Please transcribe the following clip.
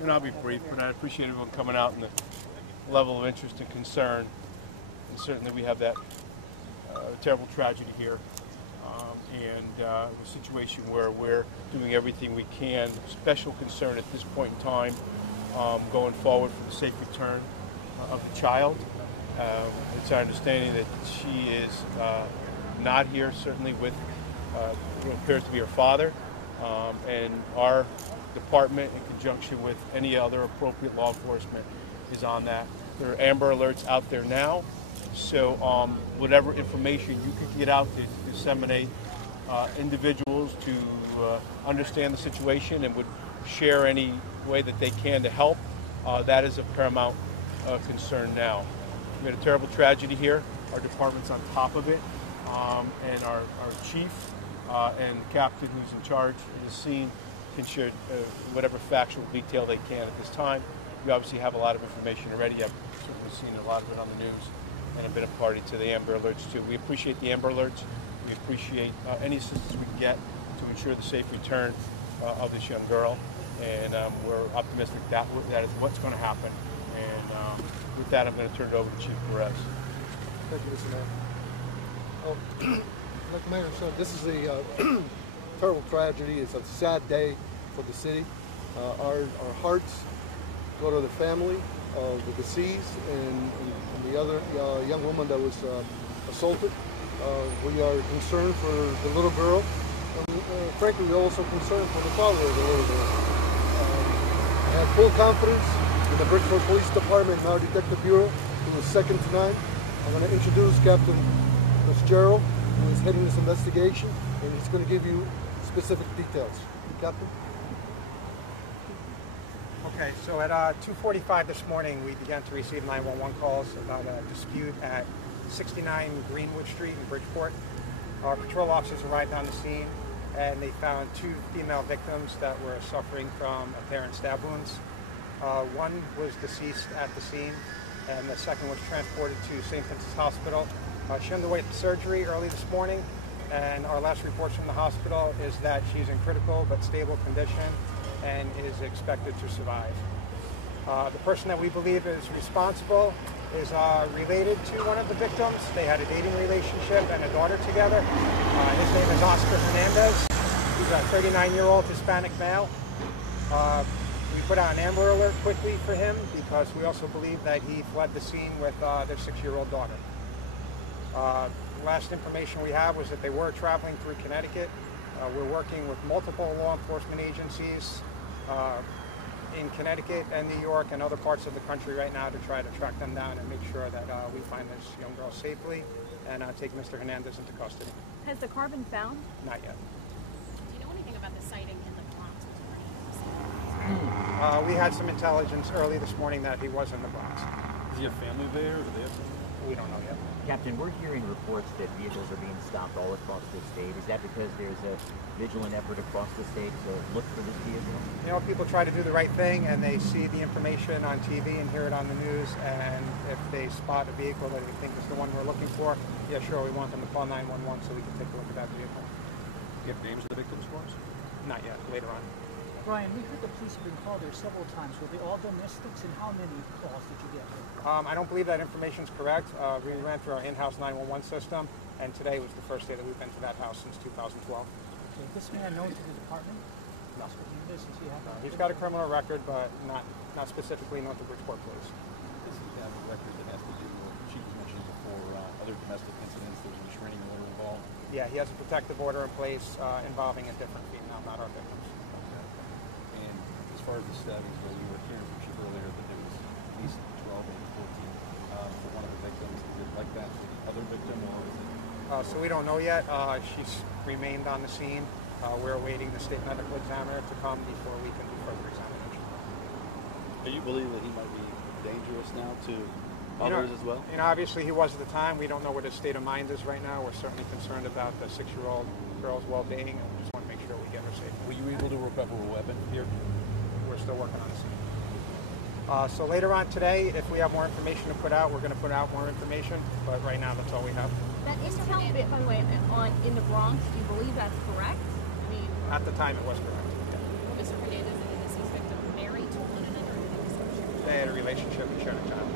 And I'll be brief, but I appreciate everyone coming out and the level of interest and concern. And certainly we have that terrible tragedy here, and a situation where we're doing everything we can. Special concern at this point in time, going forward for the safe return of the child. It's our understanding that she is not here, certainly with what appears to be her father, and our department, in conjunction with any other appropriate law enforcement, is on that. There are Amber Alerts out there now, so whatever information you could get out to disseminate individuals to understand the situation and would share any way that they can to help, that is of paramount concern now. We had a terrible tragedy here. Our department's on top of it, and our chief and captain who's in charge of the scene can share whatever factual detail they can at this time. We obviously have a lot of information already. I've certainly seen a lot of it on the news, and I've been a party to the Amber Alerts too. We appreciate the Amber Alerts. We appreciate any assistance we can get to ensure the safe return of this young girl, and we're optimistic that is what's going to happen. And with that, I'm going to turn it over to Chief Perez. Thank you, Mr. Mayor. Like the Mayor said, this is a terrible tragedy. It's a sad day for the city. Our hearts go to the family of the deceased and the other young woman that was assaulted. We are concerned for the little girl. Frankly, we're also concerned for the father of the little girl. I have full confidence in the Bridgeport Police Department and our Detective Bureau, who is second to none. I'm going to introduce Captain Fitzgerald, who is heading this investigation, and he's going to give you specific details. Captain? Okay, so at 2:45 this morning, we began to receive 911 calls about a dispute at 69 Greenwood Street in Bridgeport. Our patrol officers arrived on the scene, and they found two female victims that were suffering from apparent stab wounds. One was deceased at the scene, and the second was transported to St. Vincent's Hospital. She underwent surgery early this morning, and our last reports from the hospital is that she's in critical but stable condition and is expected to survive. The person that we believe is responsible is related to one of the victims. They had a dating relationship and a daughter together. His name is Aylin Hernandez. He's a 39-year-old Hispanic male. We put out an Amber Alert quickly for him because we also believe that he fled the scene with their 6-year-old daughter. Last information we have was that they were traveling through Connecticut. We're working with multiple law enforcement agencies in Connecticut and New York and other parts of the country right now to try to track them down and make sure that we find this young girl safely and take Mr. Hernandez into custody. Has the car been found? Not yet. Do you know anything about the sighting in the Bronx? We had some intelligence early this morning that he was in the Bronx. Is he a family there, or do they have something? We don't know yet. Captain, we're hearing reports that vehicles are being stopped all across the state. Is that because there's a vigilant effort across the state to look for this vehicle? You know, people try to do the right thing and they see the information on TV and hear it on the news, and if they spot a vehicle that they think is the one we're looking for, yeah, sure, we want them to call 911 so we can take a look at that vehicle. You have names of the victims for us? Not yet, later on. Brian, we heard the police have been called there several times. Were they all domestics, and how many calls did you get? I don't believe that information is correct. We ran through our in-house 911 system, and today was the first day that we've been to that house since 2012. Okay, this man known to the department? That's what he is. Does he have He's got a criminal record, but not specifically known to Bridgeport Police. Does he have a record that has to do with, Chief mentioned before, other domestic incidents? There's a restraining order involved? Yeah, he has a protective order in place involving a different female, not our victims. And as far as the stabbings go, we were hearing from Chief earlier that there was at least 12 and 14 for one of the victims. Is it like that for the other victim, or is it? So we don't know yet. She's remained on the scene. We're awaiting the state medical examiner to come before we can do further examination. Do you believe that he might be dangerous now to others as well? You know, obviously he was at the time. We don't know what his state of mind is right now. We're certainly concerned about the 6-year-old girl's well-being, and we just want to make sure we get her safe. Were you able to recover a weapon here? We're still working on the scene. So later on today, if we have more information to put out, we're going to put out more information. But right now, that's all we have. That intel bit, by the way, in the Bronx, do you believe that's correct? I mean, at the time, it was correct. Mr. Hernandez and the deceased victim married to one another? they had a relationship with Sharon Johnson.